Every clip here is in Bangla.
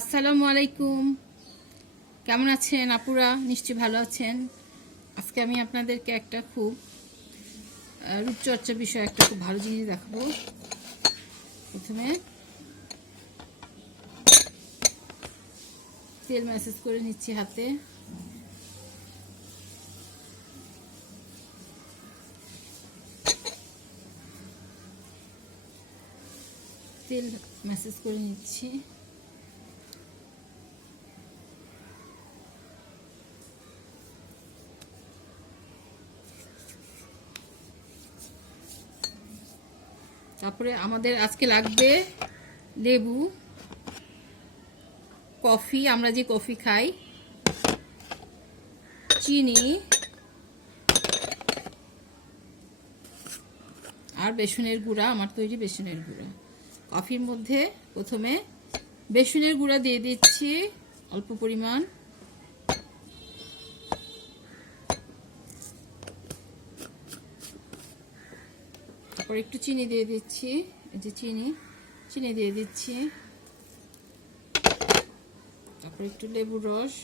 আসসালামু আলাইকুম। কেমন আছেন আপুরা? নিশ্চয়ই ভালো আছেন। আজকে আমি আপনাদেরকে একটা খুব রূপচর্চা বিষয়ে একটা খুব ভালো জিনিস দেখাবো। প্রথমে তেল ম্যাসেজ করে নিচ্ছি হাতে। তেল ম্যাসেজ করে নিচ্ছি। তারপরে আমাদের আজকে লাগবে লেবু, কফি, আমরা যে কফি খাই, চিনি, আর বেসনের গুঁড়া, আমার তৈরি বেসনের গুঁড়া। কফির মধ্যে প্রথমে বেসনের গুঁড়া দিয়ে দিচ্ছি অল্প পরিমাণ। তারপর একটু চিনি দিয়ে দিচ্ছি। যে চিনি চিনি দিয়ে দিচ্ছি। তারপর একটু লেবুর রস।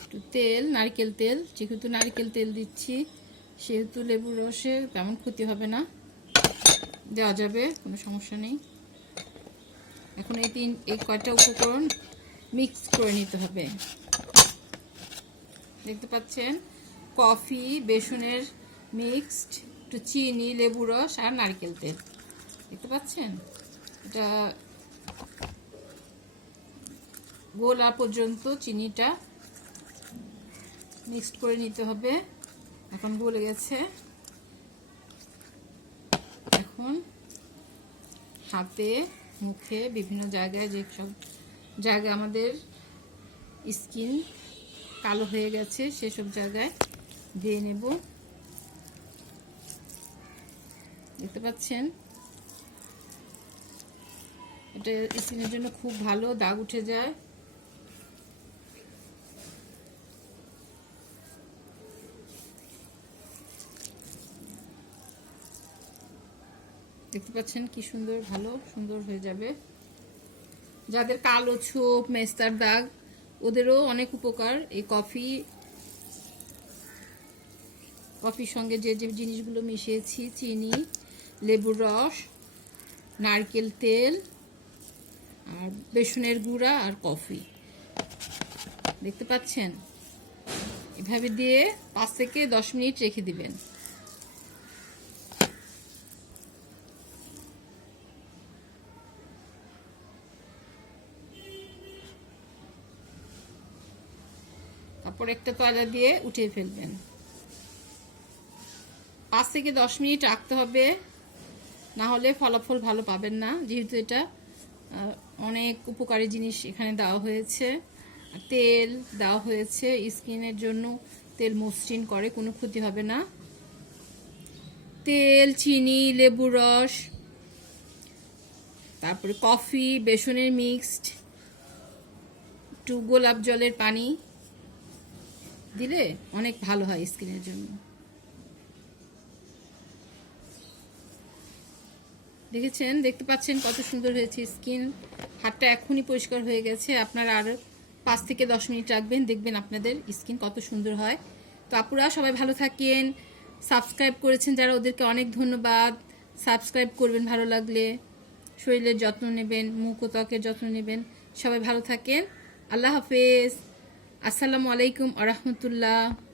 একটু তেল, নারকেল তেল। যেহেতু নারকেল তেল দিচ্ছি, সেহেতু লেবুর রসে তেমন ক্ষতি হবে না। দেওয়া যাবে, কোনো সমস্যা নেই। এখন এই তিন, এই কয়টা উপকরণ মিক্স করে নিতে হবে। দেখতে পাচ্ছেন? কফি, বেসনের মিক্সড, একটু চিনি, লেবু রস আর নারকেল তেল। দেখতে পাচ্ছেন? এটা গোলা পর্যন্ত চিনিটা মিক্সড করে নিতে হবে। এখন গলে গেছে। এখন হাতে, মুখে বিভিন্ন জায়গায় যে সব জায়গায় আমাদের স্কিন কালো হয়ে গেছে, সেসব জায়গায় দিয়ে নেব। দেখতে পাচ্ছেন? এটা স্কিনের জন্য খুব ভালো, দাগ উঠে যায়। দেখতে পাচ্ছেন কি সুন্দর, ভালো, সুন্দর হয়ে যাবে। যাদের কালো ছোপ, মেস্তার দাগ, ওদেরও অনেক উপকার। এই কফি কফির সঙ্গে যে যে জিনিসগুলো মিশিয়েছি, চিনি, লেবুর রস, নারকেল তেল, আর বেসনের গুঁড়া আর কফি। দেখতে পাচ্ছেন? এভাবে দিয়ে পাঁচ থেকে দশ মিনিট রেখে দিবেন। তারপর একটা তয়লা দিয়ে উঠিয়ে ফেলবেন। পাঁচ থেকে দশ মিনিট রাখতে হবে। না হলে ফলাফল ভালো পাবেন না, যেহেতু এটা অনেক উপকারী জিনিস এখানে দেওয়া হয়েছে। তেল দেওয়া হয়েছে স্কিনের জন্য তেল মসৃণ করে, কোনো ক্ষতি হবে না। তেল, চিনি, লেবু রস, তারপরে কফি, বেসনের মিক্সড, একটু গোলাপ জলের পানি দিলে অনেক ভালো হয় স্কিনের জন্য। দেখেছেন? দেখতে পাচ্ছেন কত সুন্দর হয়েছে স্কিন। হাতটা এখনই পরিষ্কার হয়ে গেছে। আপনারা আর পাঁচ থেকে দশ মিনিট রাখবেন, দেখবেন আপনাদের স্কিন কত সুন্দর হয়। তো আপুরা, সবাই ভালো থাকেন। সাবস্ক্রাইব করেছেন যারা, ওদেরকে অনেক ধন্যবাদ। সাবস্ক্রাইব করবেন ভালো লাগলে। শরীরের যত্ন নেবেন, মুখ ও ত্বকের যত্ন নেবেন। সবাই ভালো থাকেন। আল্লাহ হাফেজ। আসসালামু আলাইকুম আ রহমতুল্লাহ।